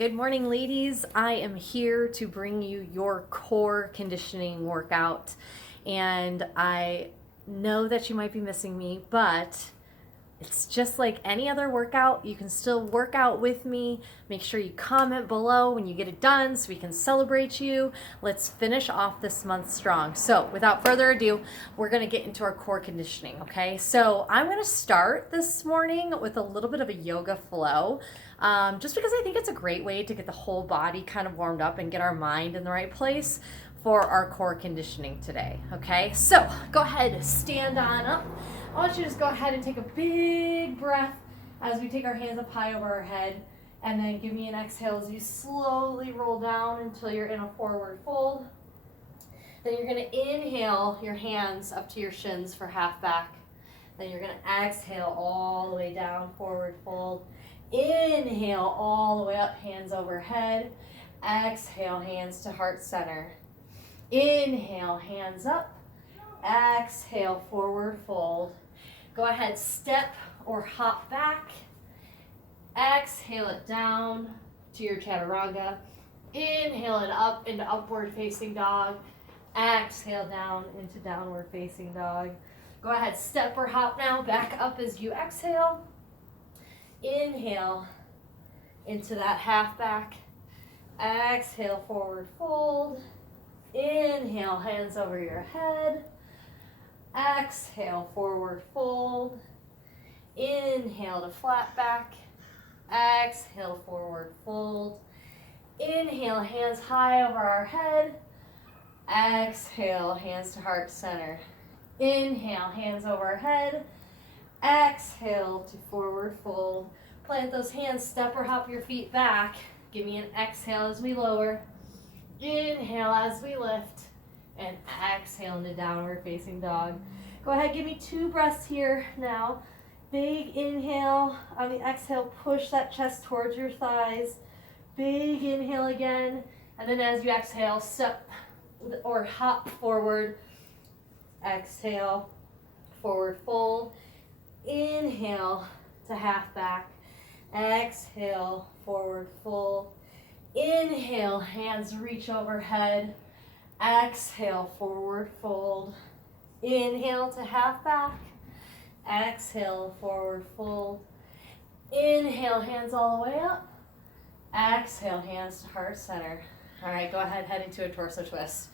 Good morning, ladies. I am here to bring you your core conditioning workout. And I know that you might be missing me, but it's just like any other workout. You can still work out with me. Make sure you comment below when you get it done so we can celebrate you. Let's finish off this month strong. So without further ado, we're going to get into our core conditioning, okay? So I'm going to start this morning with a little bit of a yoga flow, just because I think it's a great way to get the whole body kind of warmed up and get our mind in the right place for our core conditioning today, okay? So go ahead, stand on up. I want you to just go ahead and take a big breath as we take our hands up high over our head, and then give me an exhale as you slowly roll down until you're in a forward fold. Then you're going to inhale your hands up to your shins for half back. Then you're going to exhale all the way down, forward fold. Inhale all the way up, hands overhead. Exhale, hands to heart center. Inhale, hands up. Exhale, forward fold. Go ahead, step or hop back. Exhale it down to your chaturanga. Inhale it up into upward facing dog. Exhale down into downward facing dog. Go ahead, step or hop now, back up as you exhale. Inhale into that half back. Exhale, forward fold. Inhale, hands over your head. Exhale, forward fold. Inhale to flat back. Exhale, forward fold. Inhale, hands high over our head. Exhale, hands to heart center. Inhale, hands over our head. Exhale to forward fold. Plant those hands, step or hop your feet back. Give me an exhale as we lower. Inhale as we lift. And exhale into downward facing dog. Go ahead, give me 2 breaths here now. Big inhale. On the exhale, push that chest towards your thighs. Big inhale again. And then as you exhale, step or hop forward. Exhale, forward fold. Inhale to half back. Exhale, forward fold. Inhale, hands reach overhead. Exhale, forward fold. Inhale to half back. Exhale, forward fold. Inhale, hands all the way up. Exhale, hands to heart center. All right, go ahead, head into a torso twist.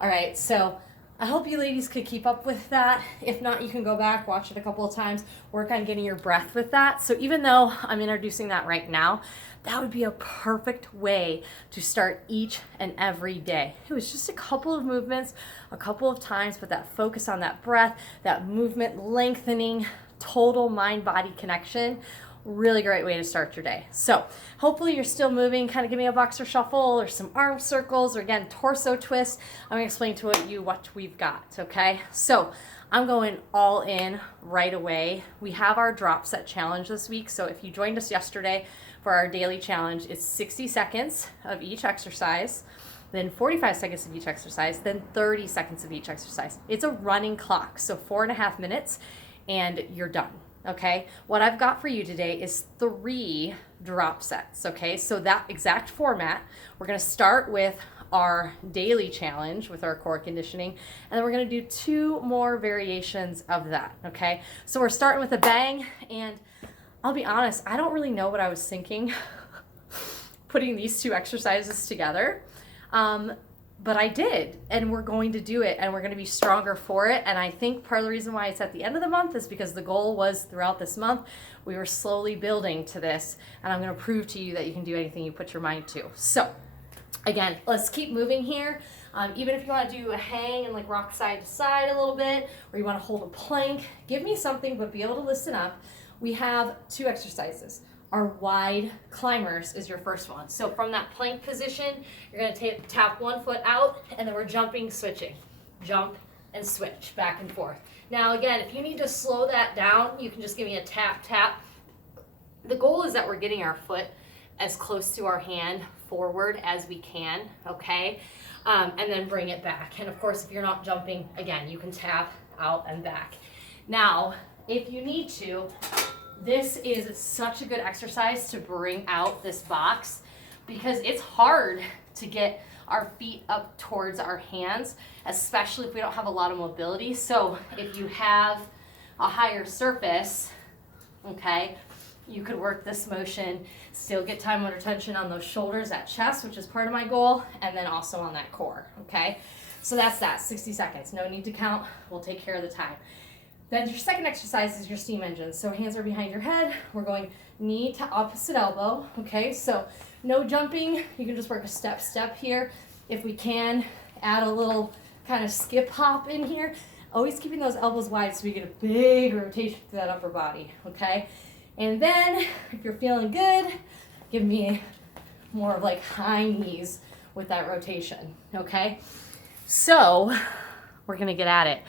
All right, so I hope you ladies could keep up with that. If not, you can go back, watch it a couple of times, work on getting your breath with that. So even though I'm introducing that right now, that would be a perfect way to start each and every day. It was just a couple of movements, a couple of times, but that focus on that breath, that movement lengthening, total mind-body connection. Really great way to start your day. So hopefully you're still moving. Kind of give me a boxer shuffle or some arm circles or again, torso twist. I'm gonna explain to you what we've got, okay? So I'm going all in right away. We have our drop set challenge this week. So if you joined us yesterday for our daily challenge, it's 60 seconds of each exercise, then 45 seconds of each exercise, then 30 seconds of each exercise. It's a running clock, so 4.5 minutes and you're done. Okay, what I've got for you today is 3 drop sets. Okay, so that exact format, we're going to start with our daily challenge with our core conditioning, and then we're going to do 2 more variations of that. Okay, so we're starting with a bang, and I'll be honest, I don't really know what I was thinking putting these 2 exercises together. But I did, and we're going to do it, and we're going to be stronger for it. And I think part of the reason why it's at the end of the month is because the goal was throughout this month, we were slowly building to this, and I'm going to prove to you that you can do anything you put your mind to. So again, let's keep moving here. Even if you want to do a hang and like rock side to side a little bit, or you want to hold a plank, give me something, but be able to listen up. We have 2 exercises. Our wide climbers is your first one. So from that plank position, you're going to tap 1 foot out, and then we're jumping, switching. Jump and switch back and forth. Now again, if you need to slow that down, you can just give me a tap, tap. The goal is that we're getting our foot as close to our hand forward as we can, okay? And then bring it back. And of course, if you're not jumping, again, you can tap out and back. Now, if you need to, this is such a good exercise to bring out this box because it's hard to get our feet up towards our hands, especially if we don't have a lot of mobility. So if you have a higher surface, okay, you could work this motion, still get time under tension on those shoulders, that chest, which is part of my goal, and then also on that core, okay? So that's that, 60 seconds. No need to count. We'll take care of the time. Then your second exercise is your steam engines. So hands are behind your head. We're going knee to opposite elbow, okay? So no jumping. You can just work a step here. If we can, add a little kind of skip hop in here. Always keeping those elbows wide so we get a big rotation through that upper body, okay? And then, if you're feeling good, give me more of like high knees with that rotation, okay? So, we're gonna get at it.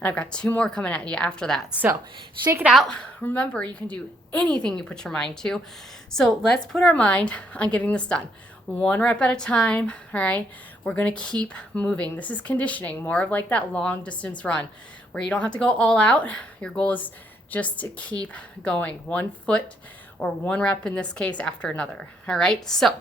And I've got 2 more coming at you after that. So, shake it out. Remember, you can do anything you put your mind to. So, let's put our mind on getting this done. 1 rep at a time, all right? We're gonna keep moving. This is conditioning, more of like that long distance run where you don't have to go all out. Your goal is just to keep going, 1 foot or 1 rep in this case after another, all right? So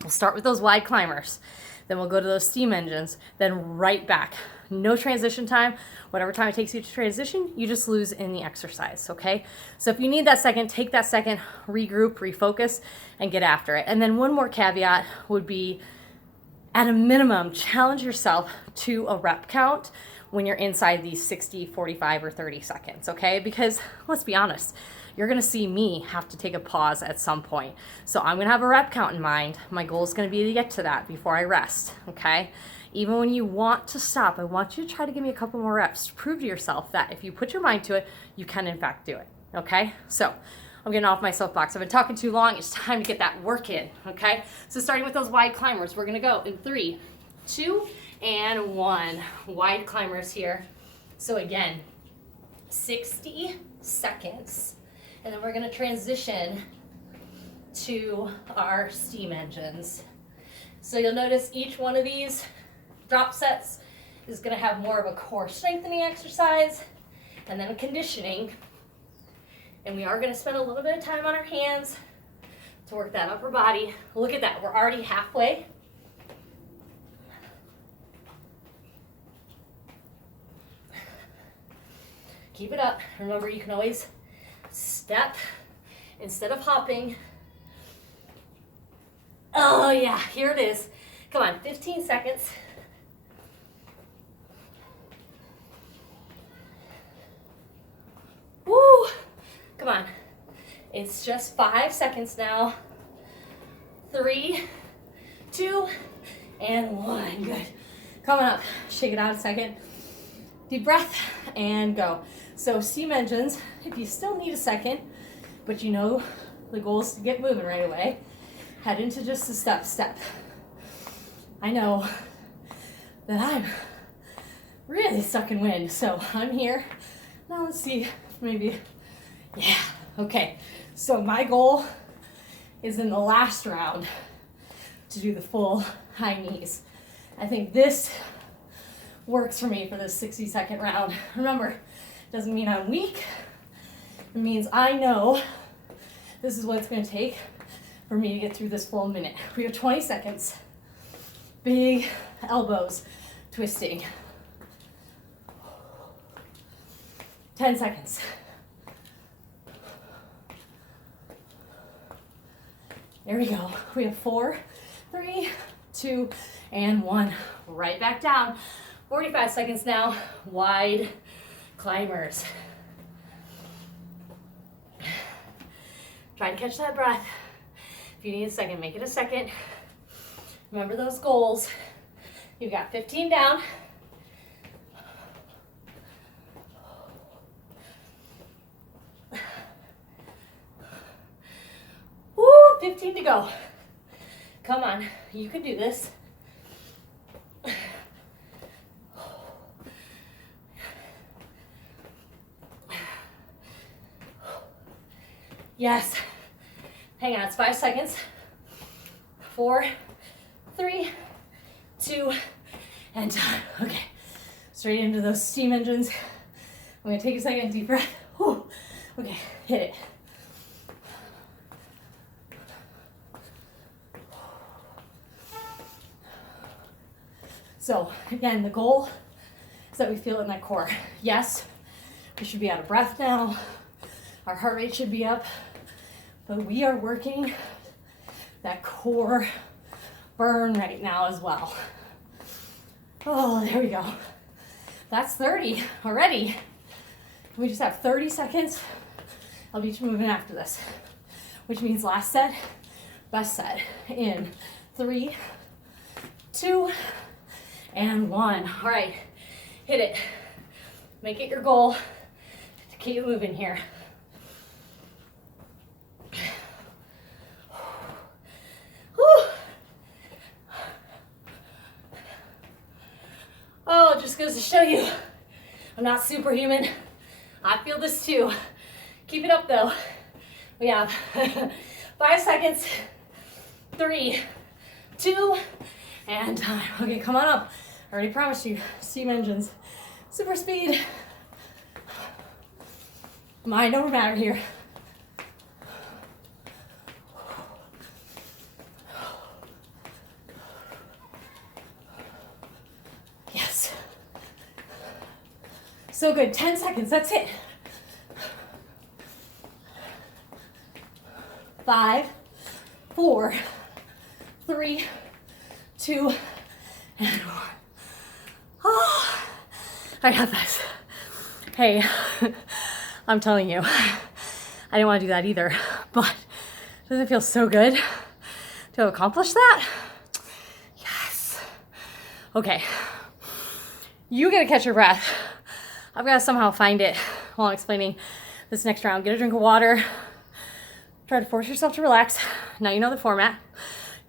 we'll start with those wide climbers. Then we'll go to those steam engines, then right back. No transition time. Whatever time it takes you to transition, you just lose in the exercise, okay? So if you need that second, take that second, regroup, refocus, and get after it. And then one more caveat would be, at a minimum, challenge yourself to a rep count when you're inside these 60, 45, or 30 seconds, okay? Because let's be honest, you're gonna see me have to take a pause at some point. So I'm gonna have a rep count in mind. My goal is gonna be to get to that before I rest, okay? Even when you want to stop, I want you to try to give me a couple more reps to prove to yourself that if you put your mind to it, you can in fact do it, okay? So I'm getting off my soapbox. I've been talking too long. It's time to get that work in, okay? So starting with those wide climbers, we're gonna go in 3, 2, and 1. Wide climbers here. So again, 60 seconds. And then we're gonna transition to our steam engines. So you'll notice each one of these drop sets is gonna have more of a core strengthening exercise and then a conditioning. And we are gonna spend a little bit of time on our hands to work that upper body. Look at that, we're already halfway. Keep it up. Remember, you can always step instead of hopping. Oh yeah, here it is. Come on, 15 seconds. Woo! Come on. It's just 5 seconds now. 3, 2, and 1. Good. Coming up. Shake it out a second. Deep breath and go. So steam engines, if you still need a second, but you know the goal is to get moving right away, head into just a step. I know that I'm really stuck in wind, so I'm here. Now let's see, maybe, yeah, okay. So my goal is in the last round to do the full high knees. I think this works for me for this 60-second round. Remember, doesn't mean I'm weak. It means I know this is what it's gonna take for me to get through this full minute. We have 20 seconds. Big elbows twisting. 10 seconds. There we go. We have 4, 3, 2, and 1. Right back down. 45 seconds now. Wide climbers. Try to catch that breath. If you need a second, make it a second. Remember those goals. You've got 15 down. Woo, 15 to go. Come on, you can do this. Yes. Hang on, it's 5 seconds. 4, 3, 2, and done. Okay, straight into those steam engines. I'm gonna take a second, deep breath. Whew. Okay, hit it. So again, the goal is that we feel it in that core. Yes, we should be out of breath now. Our heart rate should be up, but we are working that core burn right now as well. Oh, there we go. That's 30 already. We just have 30 seconds of each movement after this, which means last set, best set in 3, 2, and 1. All right, hit it. Make it your goal to keep moving here. Whew. Oh, it just goes to show you, I'm not superhuman. I feel this too. Keep it up though. We have 5 seconds, 3, 2, and time. Okay, come on up. I already promised you, steam engines, super speed. Mind over matter here. Yes. So good, 10 seconds, that's it. 5, 4, 3, 2, and 1. Oh, I got this. Hey, I'm telling you, I didn't want to do that either, but doesn't it feel so good to accomplish that? Yes. Okay, you gotta catch your breath. I've got to somehow find it while I'm explaining this next round. Get a drink of water. Try to force yourself to relax. Now you know the format.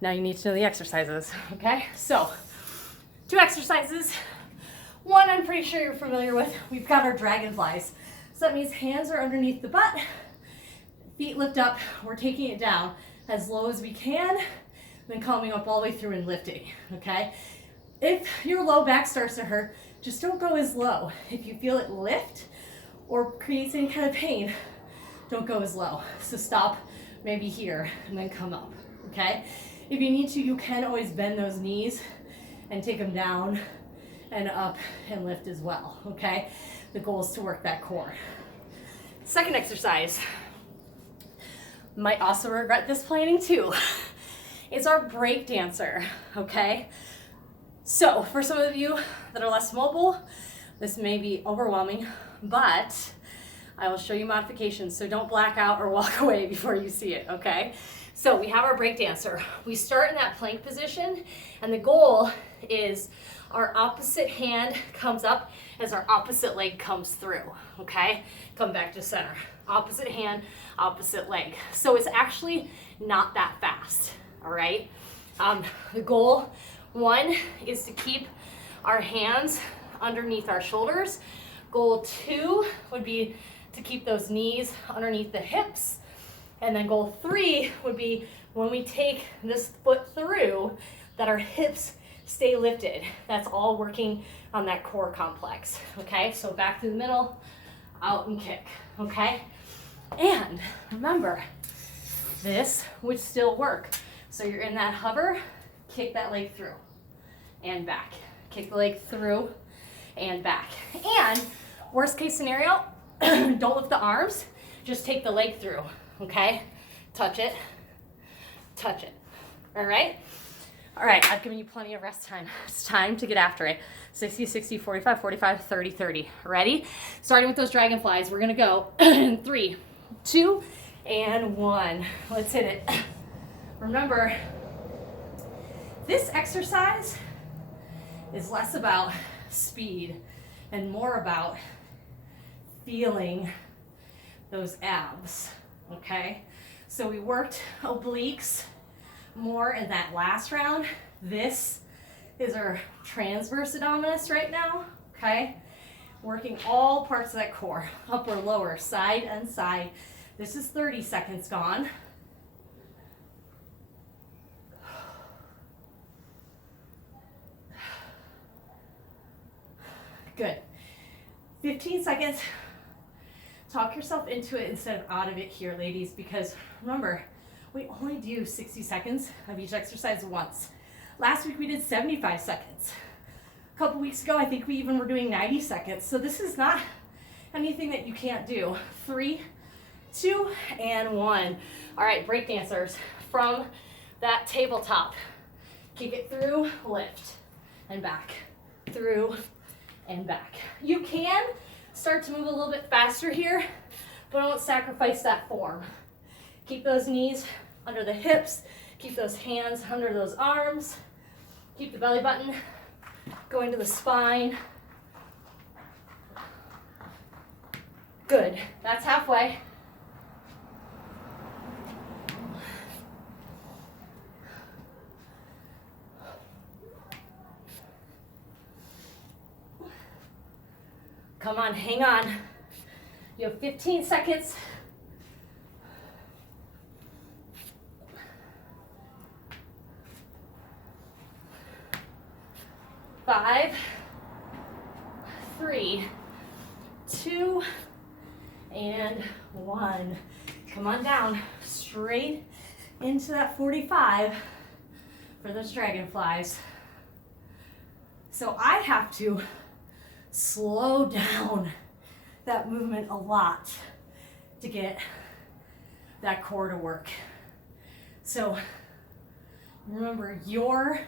Now you need to know the exercises, okay? So, 2 exercises. One I'm pretty sure you're familiar with. We've got our dragonflies. So that means hands are underneath the butt, feet lift up. We're taking it down as low as we can, then coming up all the way through and lifting, okay? If your low back starts to hurt, just don't go as low. If you feel it lift or creates any kind of pain, don't go as low. So stop maybe here and then come up, okay? If you need to, you can always bend those knees and take them down and up and lift as well, okay? The goal is to work that core. Second exercise, might also regret this planning too, is our break dancer, okay? So for some of you that are less mobile, this may be overwhelming, but I will show you modifications, so don't black out or walk away before you see it, okay? So we have our break dancer. We start in that plank position, and the goal is our opposite hand comes up as our opposite leg comes through, okay? Come back to center. Opposite hand, opposite leg. So it's actually not that fast, all right? The goal, 1, is to keep our hands underneath our shoulders. Goal 2 would be to keep those knees underneath the hips. And then goal 3 would be when we take this foot through, that our hips stay lifted. That's all working on that core complex, okay? So back to the middle, out and kick, okay? And remember, this would still work. So you're in that hover, kick that leg through and back. Kick the leg through and back. And worst case scenario, don't lift the arms, just take the leg through, okay? Touch it, all right? All right, I've given you plenty of rest time. It's time to get after it. 60, 60, 45, 45, 30, 30. Ready? Starting with those dragonflies, we're gonna go in 3, 2, and 1. Let's hit it. Remember, this exercise is less about speed and more about feeling those abs, okay? So we worked obliques more in that last round. This is our transverse abdominis right now, okay? Working all parts of that core, upper, lower, side, and side. This is 30 seconds gone. Good. 15 seconds. Talk yourself into it instead of out of it here, ladies, because remember, we only do 60 seconds of each exercise once. Last week we did 75 seconds. A couple weeks ago, I think we even were doing 90 seconds. So this is not anything that you can't do. 3, 2, and 1. All right, break dancers, from that tabletop, kick it through, lift, and back, through, and back. You can start to move a little bit faster here, but don't sacrifice that form. Keep those knees under the hips, keep those hands under those arms, keep the belly button going to the spine. Good, that's halfway. Come on, hang on. You have 15 seconds. 5, 3, 2, and 1. Come on down, straight into that 45 for those dragonflies. So I have to slow down that movement a lot to get that core to work. So remember, you're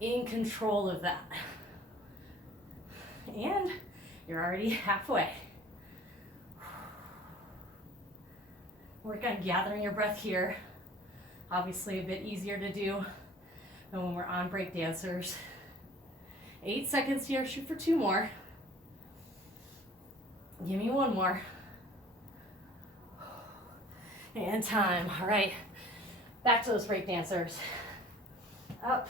in control of that. And you're already halfway. Work on gathering your breath here. Obviously a bit easier to do than when we're on break dancers. 8 seconds here, shoot for 2 more. Give me 1 more. And time. All right, back to those break dancers. Up.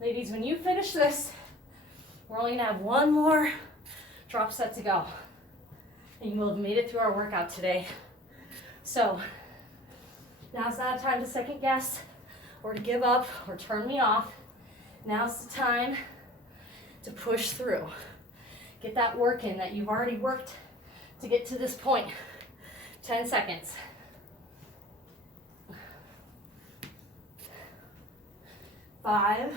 Ladies, when you finish this, we're only gonna have 1 more drop set to go. And you will have made it through our workout today. So, now's not a time to second guess or to give up or turn me off. Now's the time to push through. Get that work in that you've already worked to get to this point. 10 seconds. 5,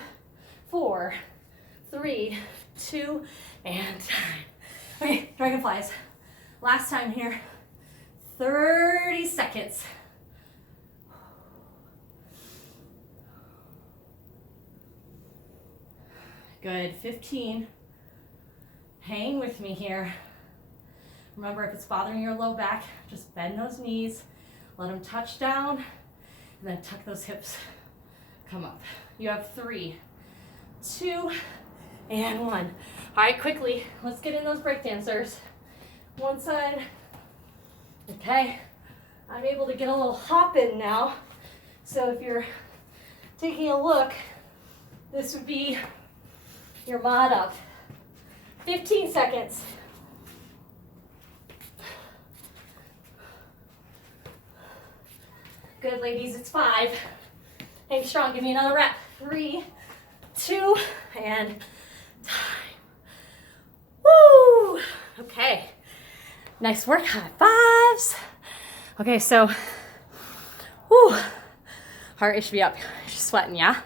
4, 3, 2, and time. Okay, dragonflies. Last time here. 30 seconds. Good, 15. Hang with me here. Remember, if it's bothering your low back, just bend those knees, let them touch down, and then tuck those hips, come up. You have 3, 2, and 1. All right, quickly, let's get in those break dancers. One side. Okay, I'm able to get a little hop in now. So if you're taking a look, this would be your mod up. 15 seconds. Good, ladies, it's 5. Hang strong, give me another rep. 3, 2, and time. Woo! Okay, nice work, high fives. Okay, so, whoo, heart rate should be up. She's sweating, yeah?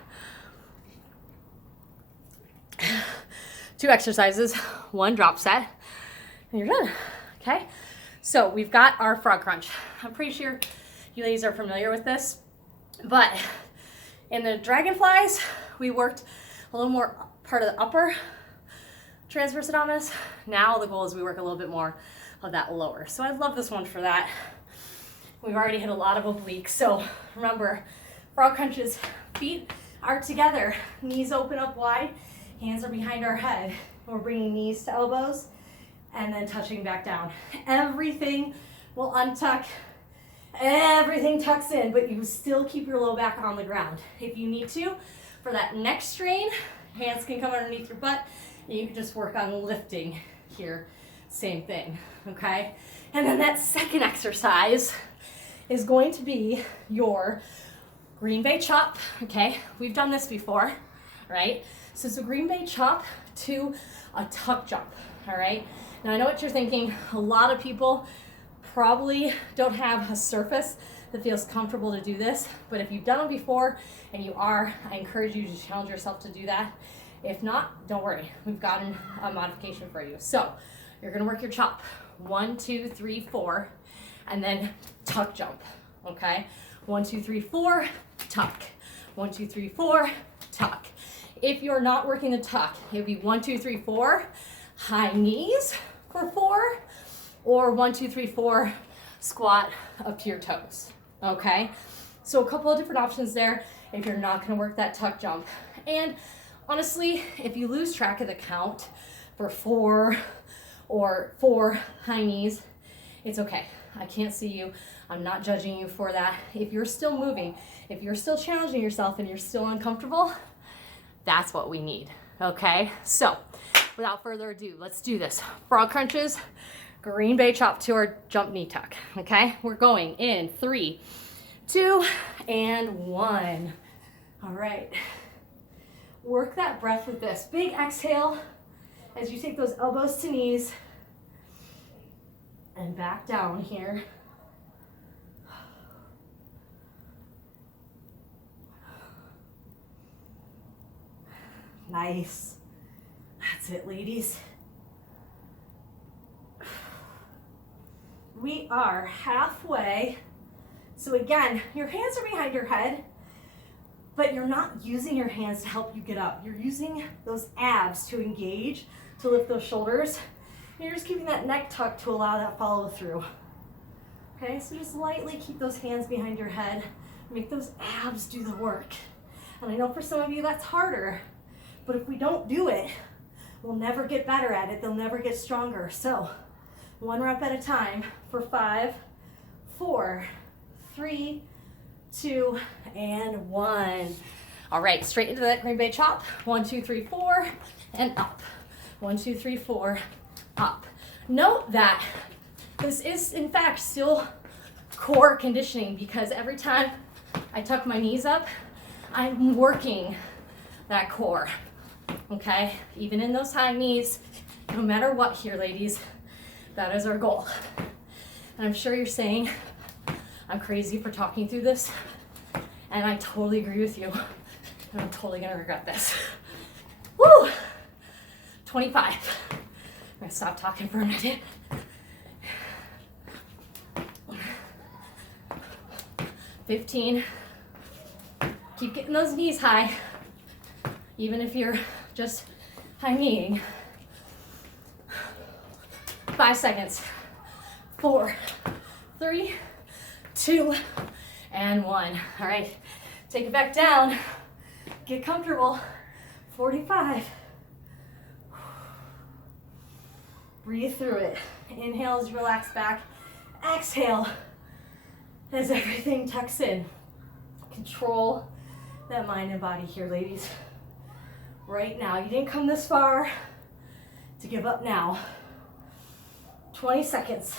2 exercises, 1 drop set, and you're done, okay? So we've got our frog crunch. I'm pretty sure you ladies are familiar with this, but in the dragonflies, we worked a little more part of the upper transverse abdominis. Now the goal is we work a little bit more of that lower. So I love this one for that. We've already hit a lot of obliques. So remember, frog crunches, feet are together, knees open up wide, hands are behind our head. We're bringing knees to elbows and then touching back down. Everything will untuck, everything tucks in, but you still keep your low back on the ground. If you need to, for that neck strain, hands can come underneath your butt, and you can just work on lifting here. Same thing, okay? And then that second exercise is going to be your Green Bay chop, okay? We've done this before, right? So it's a Green Bay chop to a tuck jump, all right? Now I know what you're thinking. A lot of people probably don't have a surface that feels comfortable to do this, but if you've done them before and you are, I encourage you to challenge yourself to do that. If not, don't worry, we've got a modification for you. So you're gonna work your chop, 1, 2, 3, 4, and then tuck jump, okay? 1, 2, 3, 4, tuck. 1, 2, 3, 4, tuck. If you're not working the tuck, it would be 1, 2, 3, 4, high knees for 4, or 1, 2, 3, 4, squat up to your toes, okay? So a couple of different options there if you're not gonna work that tuck jump. And honestly, if you lose track of the count for 4 or 4 high knees, it's okay. I can't see you. I'm not judging you for that. If you're still moving, if you're still challenging yourself and you're still uncomfortable, that's what we need, okay? So without further ado, let's do this. Frog crunches, Green Bay chop to our jump knee tuck, okay? We're going in 3, 2, and 1. All right. Work that breath with this. Big exhale as you take those elbows to knees and back down here. Nice. That's it, ladies. We are halfway. So again, your hands are behind your head, but you're not using your hands to help you get up. You're using those abs to engage, to lift those shoulders. And you're just keeping that neck tucked to allow that follow through. Okay, so just lightly keep those hands behind your head. Make those abs do the work. And I know for some of you that's harder, but if we don't do it, we'll never get better at it. They'll never get stronger. So 1 rep at a time for 5, 4, 3, 2, and 1. All right, straight into that Green Bay chop. 1, 2, 3, 4, and up. 1, 2, 3, 4, up. Note that this is in fact still core conditioning because every time I tuck my knees up, I'm working that core, okay? Even in those high knees, no matter what here, ladies, that is our goal. And I'm sure you're saying, I'm crazy for talking through this, and I totally agree with you, and I'm totally gonna regret this. Woo! 25. I'm gonna stop talking for a minute. 15. Keep getting those knees high, even if you're just high kneeing. 5 seconds. 4, 3, 2, and 1. All right, take it back down. Get comfortable. 45. Breathe through it. Inhale as you relax back. Exhale as everything tucks in. Control that mind and body here, ladies. Right now, you didn't come this far to give up now. 20 seconds.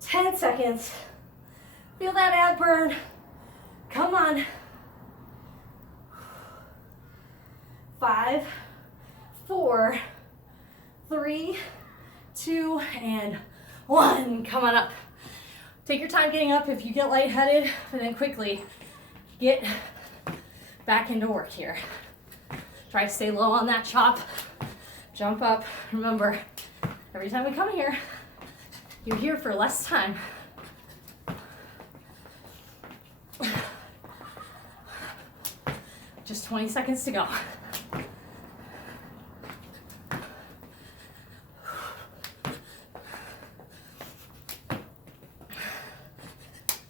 10 seconds. Feel that ab burn. Come on. 5, 4, 3, 2, and 1. Come on up. Take your time getting up if you get lightheaded, and then quickly get back into work here. Try to stay low on that chop. Jump up. Remember, every time we come here, you're here for less time. Just 20 seconds to go.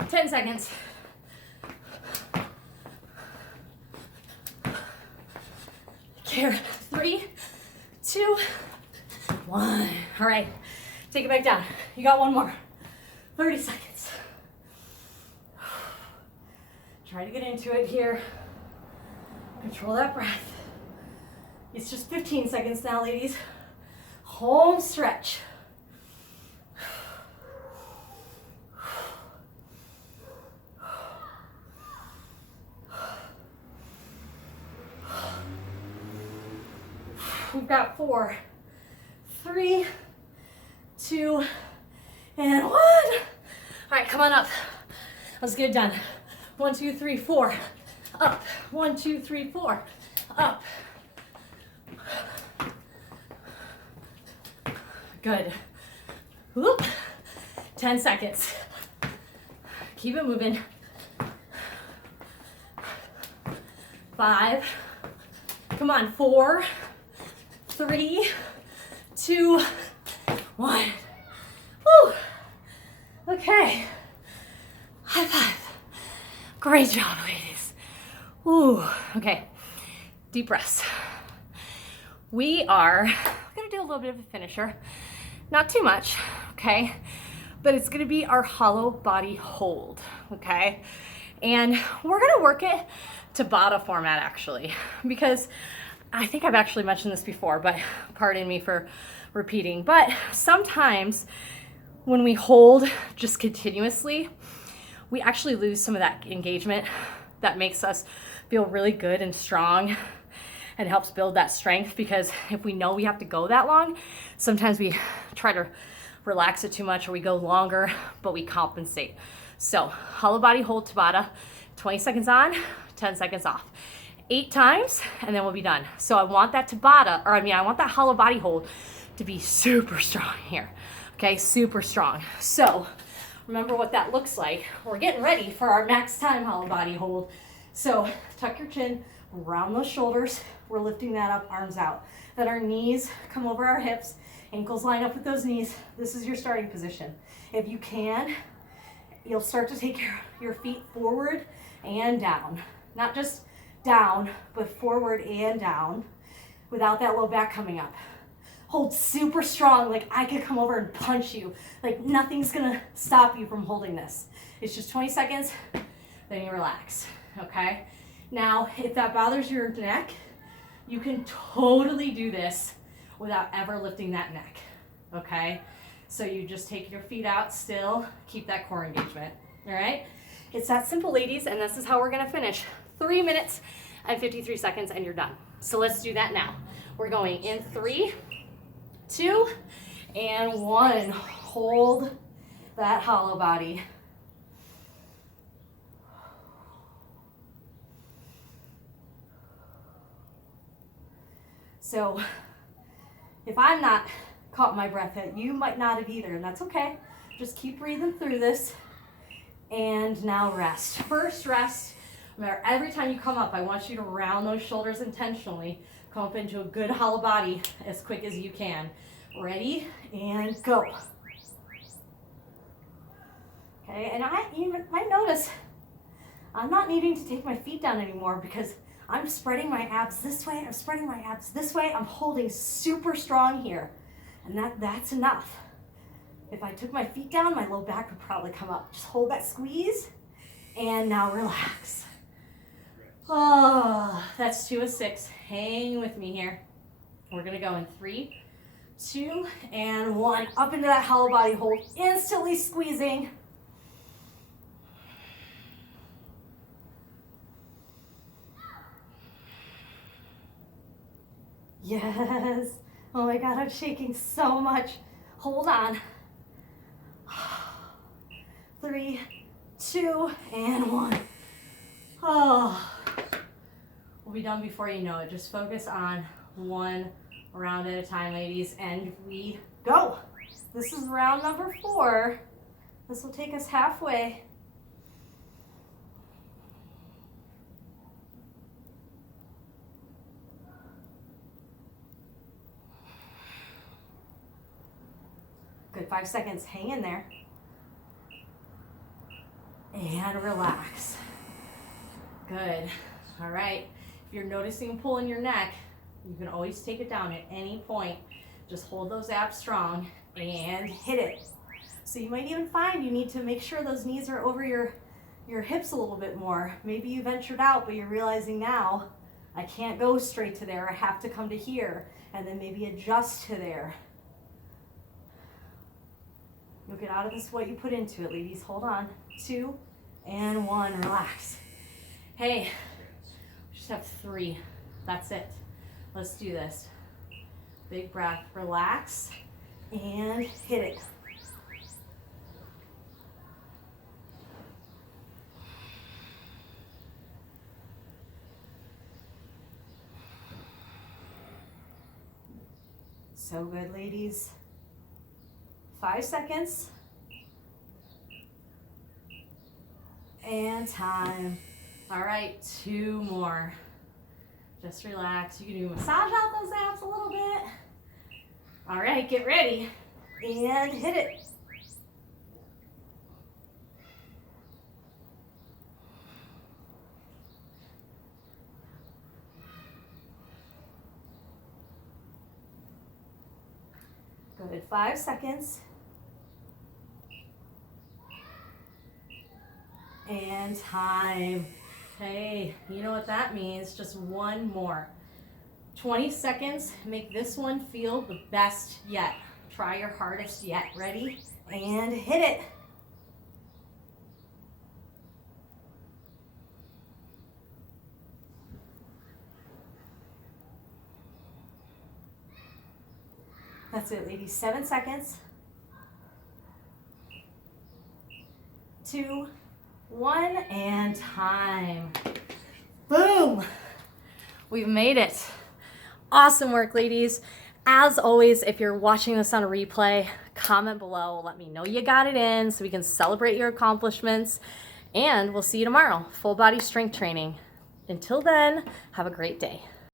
Ten seconds. Here, 3, 2, 1. All right, take it back down. You got one more. 30 seconds. Try to get into it here. Control that breath. It's just 15 seconds now, ladies. Home stretch. We've got 4, 3, 2, and 1. All right, come on up. Let's get it done. 1, 2, 3, 4. Up. 1, 2, 3, 4. Up. Good. Whoop. 10 seconds. Keep it moving. 5. Come on. 4, 3, 2, 1. Woo. Okay. High five. Great job, ladies. Ooh. Okay. Deep breaths. We are gonna do a little bit of a finisher. Not too much, okay? But it's gonna be our hollow body hold, okay? And we're gonna work it Tabata format actually, because I think I've actually mentioned this before, but pardon me for repeating. But sometimes when we hold just continuously, we actually lose some of that engagement that makes us feel really good and strong and helps build that strength, because if we know we have to go that long, sometimes we try to relax it too much or we go longer, but we compensate. So hollow body hold Tabata, 20 seconds on, 10 seconds off. 8 times, and then we'll be done. So I want that Tabata, I want that hollow body hold to be super strong here. Okay, super strong. So remember what that looks like. We're getting ready for our max time hollow body hold. So tuck your chin, round those shoulders. We're lifting that up, arms out. Then our knees come over our hips, ankles line up with those knees. This is your starting position. If you can, you'll start to take your feet forward and down. Not just down, but forward and down without that low back coming up. Hold super strong, like I could come over and punch you. Like nothing's gonna stop you from holding this. It's just 20 seconds, then you relax, okay? Now, if that bothers your neck, you can totally do this without ever lifting that neck, okay? So you just take your feet out still, keep that core engagement, all right? It's that simple, ladies, and this is how we're gonna finish. 3 minutes and 53 seconds, and you're done. So let's do that now. We're going in 3, 2, and 1. Hold that hollow body. So if I'm not caught my breath yet, you might not have either, and that's okay. Just keep breathing through this. And now rest. First rest. Remember, every time you come up, I want you to round those shoulders intentionally. Come up into a good hollow body as quick as you can. Ready? And go. Okay, and you might notice I'm not needing to take my feet down anymore because I'm spreading my abs this way, I'm spreading my abs this way. I'm holding super strong here, and that's enough. If I took my feet down, my low back would probably come up. Just hold that squeeze, and now relax. Oh, that's 2 of 6. Hang with me here. We're gonna go in 3, 2, and 1. Up into that hollow body hold, instantly squeezing. Yes. Oh my God, I'm shaking so much. Hold on. 3, 2, and 1. Oh. We'll be done before you know it. Just focus on 1 round at a time, ladies, and we go. This is round number 4. This will take us halfway. Good, 5 seconds, hang in there. And relax. Good, all right. If you're noticing a pull in your neck, you can always take it down at any point. Just hold those abs strong and hit it. So you might even find you need to make sure those knees are over your hips a little bit more. Maybe you ventured out, but you're realizing now, I can't go straight to there. I have to come to here, and then maybe adjust to there. You'll get out of this what you put into it, ladies. Hold on. 2 and 1. Relax. Hey, we just have 3. That's it. Let's do this. Big breath, relax, and hit it. So good, ladies. 5 seconds. And time. All right, 2 more. Just relax. You can do massage out those abs a little bit. All right, get ready. And hit it. Good, 5 seconds. And time. Okay, you know what that means, just 1 more. 20 seconds, make this one feel the best yet. Try your hardest yet. Ready? And hit it. That's it, ladies. 7 seconds. 2, 1, and time. Boom! We've made it. Awesome work, ladies. As always, if you're watching this on a replay, comment below. Let me know you got it in so we can celebrate your accomplishments. And we'll see you tomorrow. Full body strength training. Until then, have a great day.